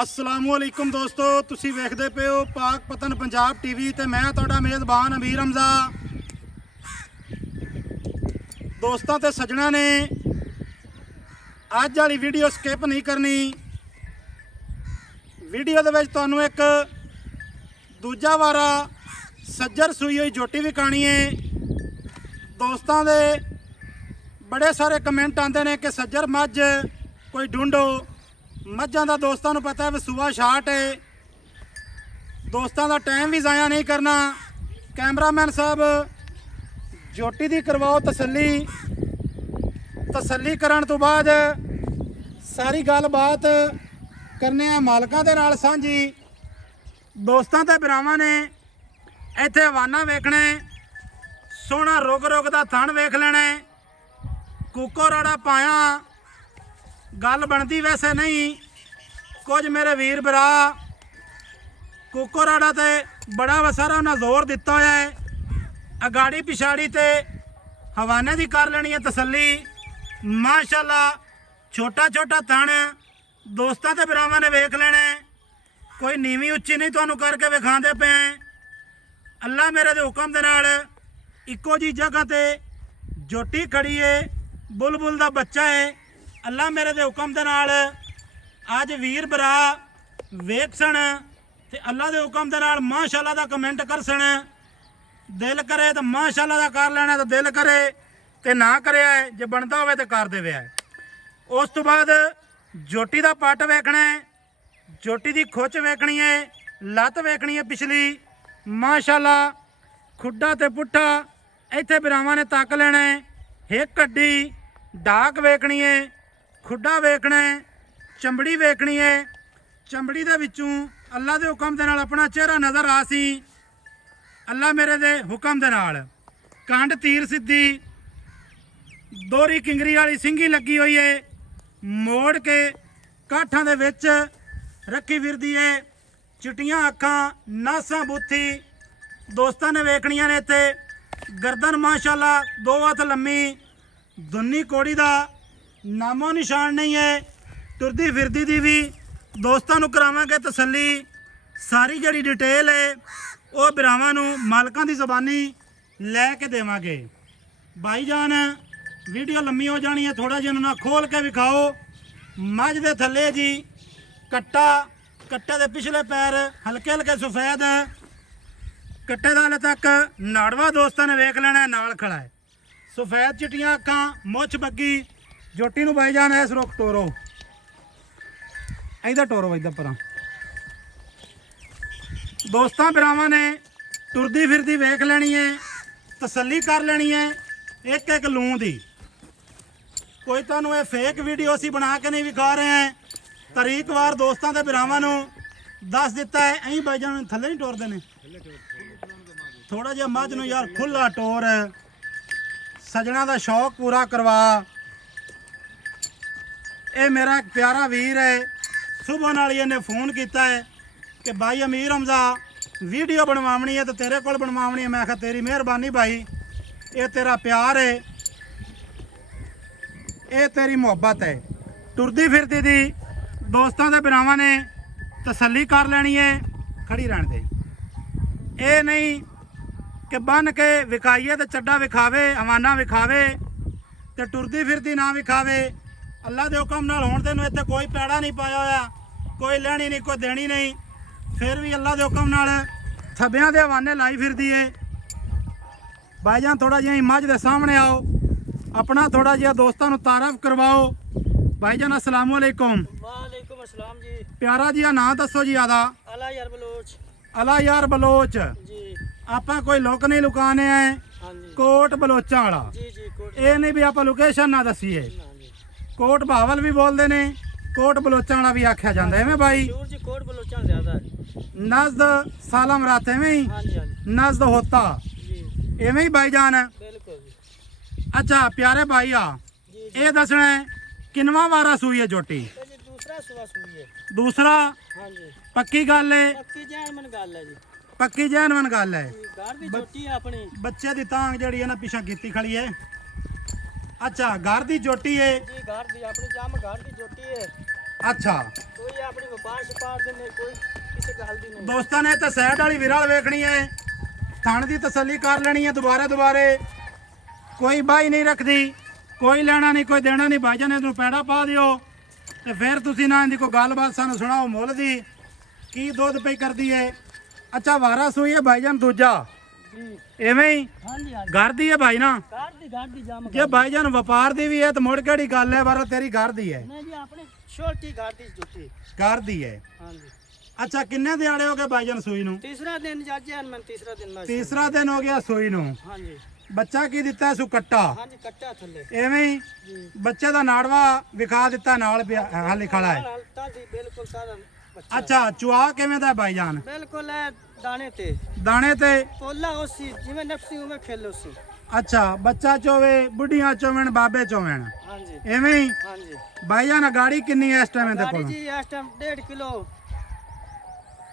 अस्सलामुअलैकुम दोस्तों, तुसी वेखदे पे हो पाक पतन पंजाब टीवी ते मैं तुहाडा मेज़बान अमीर हमजा। दोस्तों ते सज्जणा ने अज वाली वीडियो स्किप नहीं करनी। वीडियो दे विच तुहानूं एक दूजा वारा सज्जर सूई हुई जोटी विखाणी है। दोस्तों दे बड़े सारे कमेंट आते हैं कि सज्जर मझ कोई ढूंढो। मझां दा दोस्तों नूं पता है वसूआ शाट है। दोस्तों का टाइम भी ज़ाया नहीं करना। कैमरामैन साहब जोटी दी करवाओ तसल्ली करन तो बाद सारी गलबात करने मालकां दे नाल सांझी। दोस्तों ते भरावां ने इत्थे हवाना वेखणे, सोहना रुग रुग दा थण वेख लेना। कूको राड़ा पाया गल बनती वैसे नहीं। कुछ मेरे वीर भरा कूको राड़ा ते बड़ा वसारा उन्हें जोर दिता होया है। अगाड़ी पिछाड़ी ते हवाने की कर लेनी है तसल्ली। माशाल्लाह छोटा छोटा थण दोस्तों ते भरावां ने वेख लेने। कोई नीवी उच्ची नहीं तुहानूं करके विखांदे पे। अल्लाह मेरे दे हुक्म दे नाल इक्को जी जगह ते जोटी खड़ी है। बुलबुल दा बच्चा है। अल्लाह मेरे दे हुक्म दे नाल अज वीर भरा वेखसन ते अल्लाह दे हुक्म दे नाल माशाल्लाह दा कमेंट करसन। दिल करे तो माशाल्लाह दा कर लेना, तो दिल करे तो ना करे जे बनता होवे तो कर देवे। उस तो बाद जोटी दा पट वेखना है, जोटी दी खुच वेखनी है, लत्त वेखनी है पिछली। माशाल्लाह खुड्डा ते पुट्ठा इत्थे भरावां ने तक लेना है। हिक हड्डी डाक वेखनी है, खुड्डा वेखना है, चमड़ी वेखनी है। चमड़ी दे विचों अल्लाह दे हुक्म दे नाल अपना चेहरा नज़र आ सी। अल्लाह मेरे दे हुक्म दे नाल कंड तीर सिद्धी दोहरी किंगरी वाली सिंगी लगी हुई है। मोड़ के काठां दे विच रखी फिरदी है। चिट्टियां अखां, नासां बूथी दोस्तां ने वेखणियां ने। इत्थे गर्दन माशाल्लाह 2 हत्थ लम्मी, दुन्नी कोड़ी दा नामो निशान नहीं है। टुरदी फिरदी दी भी दोस्तों नूं करावांगे तसल्ली। सारी जिहड़ी डिटेल है वो भरावां नूं मालकां दी ज़बानी लैके देवांगे। भाईजान वीडियो लम्मी हो जानी है, थोड़ा जिहा ना खोल के विखाओ। मझ दे थल्ले जी कट्टा, कट्टे दे पिछले पैर हल्के हल्के सफेद, कट्टे दा हाले तक नाड़वा दोस्तों ने वेख लेना नाल खड़ा है। सफेद चिट्टियां अखां, मुछ बग्गी जोटी नूं भाईजान इस रुख टोरो, इधर टोरो इधर परा। दोस्तों भरावां ने टुरदी फिरदी वेख लेनी है, तसल्ली कर लेनी है एक एक लूं दी। कोई तुहानूं ये फेक वीडियो असीं बना के नहीं विखा रहे हैं। तरीकवार दोस्तों के भरावां नूं दस दिता है। अं भाईजान थल्ले नहीं टोरदे ने, थोड़ा जिहा मझ नूं यार खुला टोर। सजना का शौक पूरा करवा। ये मेरा एक प्यारा वीर है, सुबह नाल ही इन्हें फ़ोन किया है कि भाई अमीर हमजा वीडियो बनवावनी है तो तेरे कोल बनवावनी है। मैं आखा तेरी मेहरबानी भाई, ये तेरा प्यार है, ये तेरी मुहब्बत है। टुरदी फिरदी दी दोस्तों के भरावां ने तसल्ली कर लेनी है। खड़ी रहने दे, ये नहीं कि बन के विखाइए तो चड्डा विखावे, हवाना विखावे तो टुरदी फिरदी ना विखावे। अल्लाह के हुक्म नाल होण तैनूं इत्थे कोई पैड़ा नहीं पाया होया, कोई लैनी नहीं, कोई देनी नहीं। फिर भी अल्लाह के हुक्म नाल थब्बियां दे हवाने लाई फिरदी है। भाईजान थोड़ा जिहा मझ दे सामने आओ, अपना थोड़ा जिहा दोस्तों नूं तारफ करवाओ। भाईजान अस्सलाम वालेकुम। वालेकुम अस्सलाम जी। प्यारा जिहा नाम दसो जी आदा। अला यार बलोच। अला यार बलोच जी। आपां कोई लुक नहीं लुकाने हैं। हाँ जी। कोट बलोचां वाला। जी जी कोट। ये नहीं भी आपां लोकेशन ना दसीए। हाँ जी। कोट बहावल भी बोलते हैं, कोट बलोचां वाला भी आख्या जाता है। भाई मशहूर जी कोट बलोचा ज्यादा है। नज़द सालम रात एवं ही हाँ जी हाँ जी। नज़द होता जी एवं ही भाईजान। बिल्कुल जी। अच्छा प्यारे भाई आ, जी ये दसना है किनवा वारा सूई है जोटी? ये जी दूसरा सुबह सुई है। दूसरा हाँ जी। पक्की गल है? पक्की जैन मन गल है जी। पक्की जैनवन गल है। जी घर दी जोटी है अपनी। बच्चे की तांग जड़ी है ना पिछा कीती खड़ी है। अच्छा घर की जोटी है जी घर दी अपनी जम घर दी जोटी है। ਅੱਛਾ ਕੋਈ ਆਪਣੀ ਵਪਾਰ ਛਪਾਰ ਦੇ ਨਹੀਂ, ਕੋਈ ਕਿਸੇ ਗੱਲ ਦੀ ਨਹੀਂ। ਦੋਸਤਾਂ ਨੇ ਤਾਂ ਸਾਈਡ ਵਾਲੀ ਵਿਰਲ ਵੇਖਣੀ ਹੈ, ਥਣ ਦੀ ਤਸੱਲੀ ਕਰ ਲੈਣੀ ਹੈ ਦੁਬਾਰੇ ਕੋਈ ਬਾਈ ਨਹੀਂ ਰੱਖਦੀ, ਕੋਈ ਲੈਣਾ ਨਹੀਂ ਕੋਈ ਦੇਣਾ ਨਹੀਂ। ਭਾਈਜਾਨ ਨੇ ਇਹਨੂੰ ਪੈੜਾ ਪਾ ਦਿਓ ਤੇ ਫਿਰ ਤੁਸੀਂ ਨਾ ਇਹਦੀ ਕੋਈ ਗੱਲਬਾਤ ਸਾਨੂੰ ਸੁਣਾਓ ਮੁੱਲ ਦੀ, ਕੀ ਦੁੱਧ ਪਈ ਕਰਦੀ ਹੈ। ਅੱਛਾ ਵਾਰਾ ਸੂਈ ਹੈ ਭਾਈਜਾਨ ਦੂਜਾ ਜੀ ਐਵੇਂ ਹੀ ਹਾਂਜੀ ਹਾਂਜੀ ਘਰ ਦੀ ਹੈ ਭਾਈ ਨਾ, ਘਰ ਦੀ ਜਾਮ ਜੇ ਭਾਈਜਾਨ ਵਪਾਰ ਦੀ ਵੀ ਹੈ ਤਾਂ ਮੁੜ ਕਿਹੜੀ ਗੱਲ ਹੈ, ਬਾਰਾ ਤੇਰੀ ਘਰ ਦੀ ਹੈ, ਨਹੀਂ ਜੀ ਆਪਣੇ ਛੋਟੀ ਘਰ ਦੀ ਜੁੱਤੀ। ਘਰ ਦੀ ਹੈ। ਹਾਂਜੀ ਅੱਛਾ ਕਿੰਨੇ ਦਿਹਾੜੇ ਹੋ ਗਏ ਭਾਈਜਾਨ ਸੂਈ ਨੂੰ? ਤੀਸਰਾ ਦਿਨ ਜੱਜ ਹੈ, ਮੈਂ ਤੀਸਰਾ ਦਿਨ ਮੈਂ ਤੀਸਰਾ ਦਿਨ ਹੋ ਗਿਆ ਸੂਈ ਨੂੰ। ਹਾਂਜੀ ਬੱਚਾ ਕੀ ਦਿੱਤਾ ਸੂ ਕੱਟਾ ਹਾਂਜੀ ਕੱਟਾ ਥੱਲੇ ਐਵੇਂ ਹੀ ਜੀ ਬੱਚੇ ਦਾ ਨਾੜਵਾ ਵਿਖਾ ਦਿੱਤਾ ਨਾਲ ਹਾਲੇ ਖੜਾ ਹੈ। ਹਲਤਾ ਸੀ ਬਿਲਕੁਲ ਸਾਰਾ ਬੱਚਾ। ਅੱਛਾ ਚੁਆ ਕਿਵੇਂ ਦਾ ਭਾਈਜਾਨ? ਬਿਲਕੁਲ ਹੈ ਦਾਣੇ ਤੇ ਦਾਣੇ ਤੇ ਪੋਲਾ ਉਸੀ ਜਿਵੇਂ ਨਕਸੀ ਉਵੇਂ ਖੇਲੋ ਸੀ। ਅੱਛਾ ਬੱਚਾ ਚੋਵੇ ਬੁੱਢੀਆਂ ਚੋਵਣ ਬਾਬੇ ਚੋਵਣ ਹਾਂਜੀ ਐਵੇਂ ਹੀ ਹਾਂਜੀ ਭਾਈਜਾਨ ਗਾੜੀ ਕਿੰਨੀ ਹੈ ਇਸ ਟਾਈਮ ਇਹਦੇ ਗਾੜੀ ਕੋਲ? ਜੀ ਇਸ ਟਾਈਮ 1.5 ਕਿਲੋ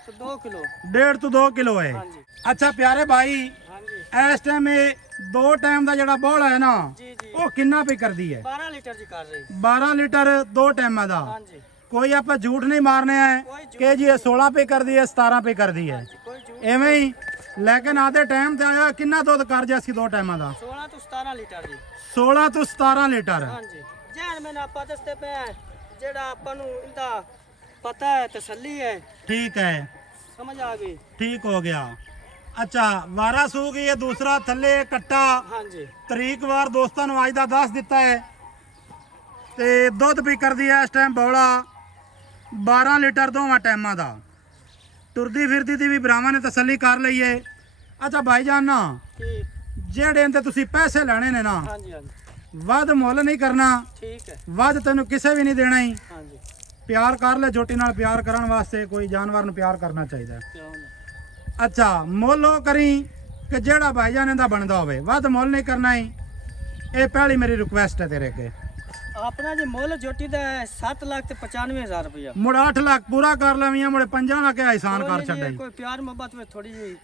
ਤੇ 2 ਕਿਲੋ 1.5 ਤੋਂ 2 ਕਿਲੋ ਹੈ। ਹਾਂਜੀ ਅੱਛਾ ਪਿਆਰੇ ਭਾਈ ਹਾਂਜੀ ਇਸ ਟਾਈਮ ਇਹ ਦੋ ਟਾਈਮ ਦਾ ਜਿਹੜਾ ਬੋਲ ਹੈ ਨਾ ਜੀ ਜੀ ਉਹ ਕਿੰਨਾ ਪਈ ਕਰਦੀ ਹੈ? 12 ਲੀਟਰ ਦੀ ਕਰ ਰਹੀ। 12 ਲੀਟਰ ਦੋ ਟਾਈਮਾਂ ਦਾ। ਹਾਂਜੀ ਕੋਈ ਆਪਾਂ ਝੂਠ ਨਹੀਂ ਮਾਰਨੇ ਹੈ ਕਿ ਜੀ ਇਹ 16 ਪੇ ਕਰਦੀ ਹੈ 17 ਪੇ ਕਰਦੀ ਹੈ ਕੋਈ ਝੂਠ ਐਵੇਂ ਹੀ। ਲੇਕਿਨ ਆਦੇ ਟਾਈਮ ਤੇ ਆਇਆ ਕਿੰਨਾ ਦੁੱਧ ਕਰ ਜਾ ਸੀ ਦੋ ਟਾਈਮਾਂ ਦਾ? 16 ਤੋਂ 17 ਲੀਟਰ ਜੀ 16 ਤੋਂ 17 ਲੀਟਰ। ਹਾਂਜੀ ਜੈਨ ਮੈਨੂੰ ਆਪਾਂ ਦੱਸਦੇ ਪਏ ਜਿਹੜਾ ਆਪਾਂ ਨੂੰ ਇਹਦਾ ਪਤਾ ਹੈ ਤਸੱਲੀ ਹੈ। ਠੀਕ ਹੈ ਸਮਝ ਆ ਗਈ। ਠੀਕ ਹੋ ਗਿਆ। ਅੱਛਾ ਵਾਰਾ ਸੂ ਗਈ ਇਹ ਦੂਸਰਾ ਥੱਲੇ ਕੱਟਾ ਹਾਂਜੀ ਤਰੀਕ ਵਾਰ ਦੋਸਤਾਂ ਨੂੰ ਅੱਜ ਦਾ ਦੱਸ ਦਿੱਤਾ ਹੈ ਤੇ ਦੁੱਧ ਵੀ ਕਰਦੀ ਹੈ ਇਸ ਟਾਈਮ ਬੌਲਾ 12 ਲੀਟਰ ਦੋਵਾਂ ਟਾਈਮਾਂ ਦਾ। ਤੁਰਦੀ ਫਿਰਦੀ ਦੀ ਵੀ ਭਰਾਵਾਂ ਨੇ ਤਸੱਲੀ ਕਰ ਲਈ ਹੈ। ਅੱਛਾ ਭਾਈਜਾਨ ਨਾ ਠੀਕ ਜਿਹੜੇ ਇਹਦੇ ਤੁਸੀਂ ਪੈਸੇ ਲੈਣੇ ਨੇ ਨਾ ਹਾਂਜੀ ਹਾਂਜੀ ਵੱਧ ਮੁੱਲ ਨਹੀਂ ਕਰਨਾ, ਠੀਕ ਹੈ ਵੱਧ ਤੈਨੂੰ ਕਿਸੇ ਵੀ ਨਹੀਂ ਦੇਣਾ ਹੀ। ਹਾਂਜੀ ਪਿਆਰ ਕਰ ਲੈ, ਝੋਟੀ ਨਾਲ ਪਿਆਰ ਕਰਨ ਵਾਸਤੇ ਕੋਈ ਜਾਨਵਰ ਨੂੰ ਪਿਆਰ ਕਰਨਾ ਚਾਹੀਦਾ ਹੈ। ਕਿਉਂ ਨਹੀਂ। ਅੱਛਾ ਮੁੱਲ ਉਹ ਕਰੀ ਕਿ ਜਿਹੜਾ ਭਾਈਜਾਨ ਇਹਦਾ ਬਣਦਾ ਹੋਵੇ, ਵੱਧ ਮੁੱਲ ਨਹੀਂ ਕਰਨਾ ਹੀ। ਇਹ ਪਹਿਲੀ ਮੇਰੀ ਰਿਕੁਐਸਟ ਹੈ ਤੇਰੇ ਅੱਗੇ। ਆਪਣਾ ਜੇ ਮੁੱਲ ਜੋਟੀ ਦਾ 7,95,000 ਰੁਪਇਆ। ਮੁੜ 8 ਲੱਖ ਪੂਰਾ ਕਰ ਲਵੀਆਂ, ਮੁੜ 5 ਲੱਖ ਆਸਾਨ ਕਰ ਛੱਡਾਈ। ਕੋਈ ਪਿਆਰ ਮੁਹੱਬਤ ਵਿੱਚ ਥੋੜੀ ਜਿਹੀ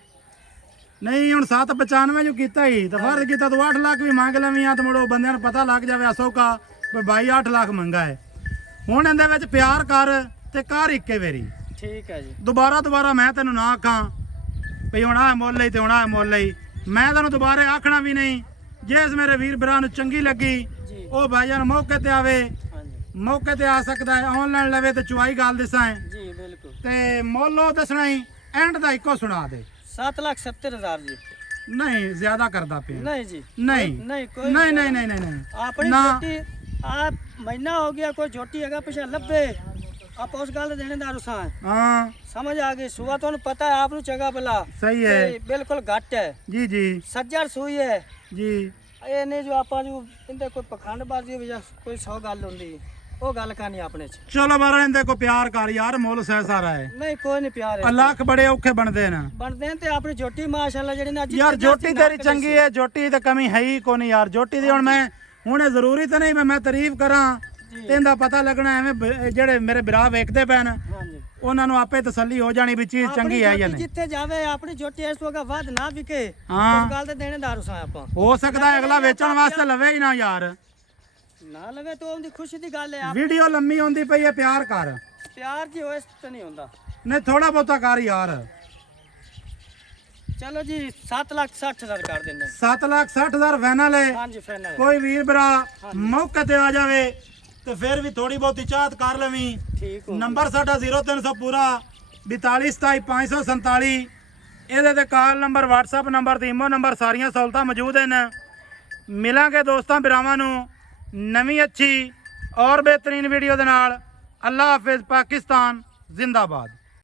ਨਹੀਂ ਹੁਣ 795 ਜੋ ਕੀਤਾ ਹੀ ਤਾਂ ਫਰਜ਼ ਕੀਤਾ ਤੂੰ 8 ਲੱਖ ਵੀ ਮੰਗ ਲਵੀਆਂ ਤਾਂ ਮੁੜੋ ਬੰਦਿਆਂ ਨੂੰ ਪਤਾ ਲੱਗ ਜਾਵੇ ਅਸੋਕਾ ਵੀ ਬਾਈ 8 ਲੱਖ ਮੰਗਾ ਹੈ। ਹੁਣ ਇਹਦੇ ਵਿੱਚ ਪਿਆਰ ਕਰ ਤੇ ਕਰ ਇੱਕੇ ਵੇਰੀ। ਠੀਕ ਹੈ ਜੀ ਦੁਬਾਰਾ ਮੈਂ ਤੈਨੂੰ ਨਾ ਆਖਾਂ ਵੀ ਹੁਣ ਆ ਮੁੱਲ ਲਈ ਤੇ ਹੁਣ ਆ ਮੁੱਲ ਲਈ, ਮੈਂ ਤੈਨੂੰ ਦੁਬਾਰੇ ਆਖਣਾ ਵੀ ਨਹੀਂ। ਜੇ ਇਸ ਮੇਰੇ ਵੀਰ ਭਰਾ ਨੂੰ ਚੰਗੀ ਲੱਗੀ ਜੀ ਉਹ ਭਾਈਜਾਨ ਮੌਕੇ ਤੇ ਆਵੇ, ਹਾਂਜੀ ਮੌਕੇ ਤੇ ਆ ਸਕਦਾ ਹੈ। ਆਨਲਾਈਨ ਲਵੇ ਤੇ ਚੁਆਈ ਗੱਲ ਦੱਸਾਂ ਹੈ ਜੀ ਬਿਲਕੁਲ। ਤੇ ਮੁੱਲ ਉਹ ਦੱਸਣਾ ਹੀ ਐਂਡ ਦਾ ਇੱਕੋ ਸੁਣਾ ਦੇ। 7,70,000 ਜੀ। ਨਹੀਂ ਜ਼ਿਆਦਾ ਕਰਦਾ ਪਿਆ। ਨਹੀਂ ਜੀ ਨਹੀਂ ਨਹੀਂ ਕੋਈ ਨਹੀਂ ਆਪਣੀ ਨਾ। ਜੋਟੀ ਆ ਮਹੀਨਾ ਹੋ ਗਿਆ ਕੋਈ ਜੋਟੀ ਹੈਗਾ ਪਿਛੇ ਲੱਭੇ ਆਪਾਂ ਉਸ ਗੱਲ ਦੇ ਦੇਣੇਦਾਰ ਉਸਾਂ ਹਾਂ ਸਮਝ ਆ ਗਈ। ਸੁਆ ਤੁਹਾਨੂੰ ਪਤਾ ਹੈ ਆਪ ਨੂੰ ਚੰਗਾ ਭਲਾ ਸਹੀ ਹੈ ਤੇ ਬਿਲਕੁਲ ਘੱਟ ਹੈ ਜੀ ਸੱਜਰ ਸੂਈ ਹੈ ਜੀ। ਇਹ ਨਹੀਂ ਜੋ ਆਪਾਂ ਨੂੰ ਇਹਦੇ ਕੋਈ ਪਖੰਡਬਾਜ਼ੀ ਵੀ ਜਾਂ ਕੋਈ ਸੌ ਗੱਲ ਹੁੰਦੀ ਉਹ ਗੱਲ ਕਰਨੀ ਆਪਣੇ ਚ। ਚਲੋ ਬਾਰਾ ਇਹਦੇ ਕੋ ਪਿਆਰ ਕਰ ਯਾਰ, ਮੁੱਲ ਸਹਿ ਸਾਰਾ ਹੈ। ਨਹੀਂ ਕੋਈ ਨਹੀਂ ਪਿਆਰ ਹੈ ਲੱਖ ਬੜੇ ਔਖੇ ਬਣਦੇ ਨੇ ਬਣਦੇ ਨੇ ਤੇ ਆਪਣੀ ਜੋਟੀ ਮਾਸ਼ਾਅੱਲਾ ਜਿਹੜੀ ਨਾ ਯਾਰ। ਜੋਟੀ ਤੇਰੀ ਚੰਗੀ ਹੈ, ਜੋਟੀ ਤਾਂ ਕਮੀ ਹੈ ਹੀ ਕੋਈ ਨਹੀਂ ਯਾਰ। ਜੋਟੀ ਦੀ ਹੁਣ ਮੈਂ ਹੁਣੇ ਜ਼ਰੂਰੀ ਤਾਂ ਨਹੀਂ ਮੈਂ ਤਾਰੀਫ ਕਰਾਂ ਤੇ ਇਹਦਾ ਪਤਾ ਲੱਗਣਾ ਐਵੇਂ ਜਿਹੜੇ ਮੇਰੇ ਭਰਾ ਵੇਖਦੇ ਪੈਣ ਹਾਂਜੀ ਉਹਨਾਂ ਨੂੰ ਆਪੇ ਤਸੱਲੀ ਹੋ ਜਾਣੀ ਵੀ ਚੀਜ਼ ਚੰਗੀ ਹੈ ਜਾਂ ਨਹੀਂ। ਜਿੱਥੇ ਜਾਵੇ ਆਪਣੀ ਜੋਟੀ ਇਸ ਵਗਾ ਵੱਧ ਨਾ ਵਿਕੇ ਹਾਂ ਉਸ ਗੱਲ ਦੇ ਦੇਣੇਦਾਰ ਉਸਾਂ ਆਪਾਂ। ਹੋ ਸਕਦਾ ਹੈ ਅਗਲਾ ਵੇਚਣ ਵਾਸਤੇ ਲਵੇ ਹੀ ਨਾ ਯਾਰ। ਨਾ ਲਵੇ ਤਾਂ ਉਹਦੀ ਖੁਸ਼ੀ ਦੀ ਗੱਲ ਹੈ। ਵੀਡੀਓ ਲੰਮੀ ਹੁੰਦੀ ਪਈ ਹੈ, ਪਿਆਰ ਕਰ। ਪਿਆਰ ਜੀ ਹੋਏ ਤਾਂ ਨਹੀਂ ਹੁੰਦਾ। ਨਹੀਂ ਥੋੜਾ ਬਹੁਤਾ ਕਰ ਯਾਰ। ਚਲੋ ਜੀ 7,60,000 ਕਰ ਦਿੰਦੇ 7,60,000 ਫਾਈਨਲ ਹੈ। ਹਾਂਜੀ ਫਾਈਨਲ ਕੋਈ ਵੀਰ ਭਰਾ ਮੌਕੇ ਤੇ ਆ ਜਾਵੇ ਤੇ ਫਿਰ ਵੀ ਥੋੜੀ ਬਹੁਤੀ ਚਾਹਤ ਕਰ ਲਵੀਂ। ਠੀਕ ਹੋ ਨੰਬਰ ਸਾਡਾ 0300 ਪੂਰਾ 4227 ਇਹਦੇ ਤੇ ਕਾਲ ਨੰਬਰ WhatsApp ਨੰਬਰ ਤੇ ਈਮੋ ਨੰਬਰ ਸਾਰੀਆਂ ਸਹੂਲਤਾਂ ਮੌਜੂਦ ਹਨ। ਮਿਲਾਂਗੇ ਦੋਸਤਾਂ ਭਰਾਵਾਂ ਨੂੰ ਨਵੀਂ ਅੱਛੀ ਔਰ ਬਿਹਤਰੀਨ ਵੀਡੀਓ ਦੇ ਨਾਲ। ਅੱਲਾ ਹਾਫਿਜ਼। ਪਾਕਿਸਤਾਨ ਜ਼ਿੰਦਾਬਾਦ।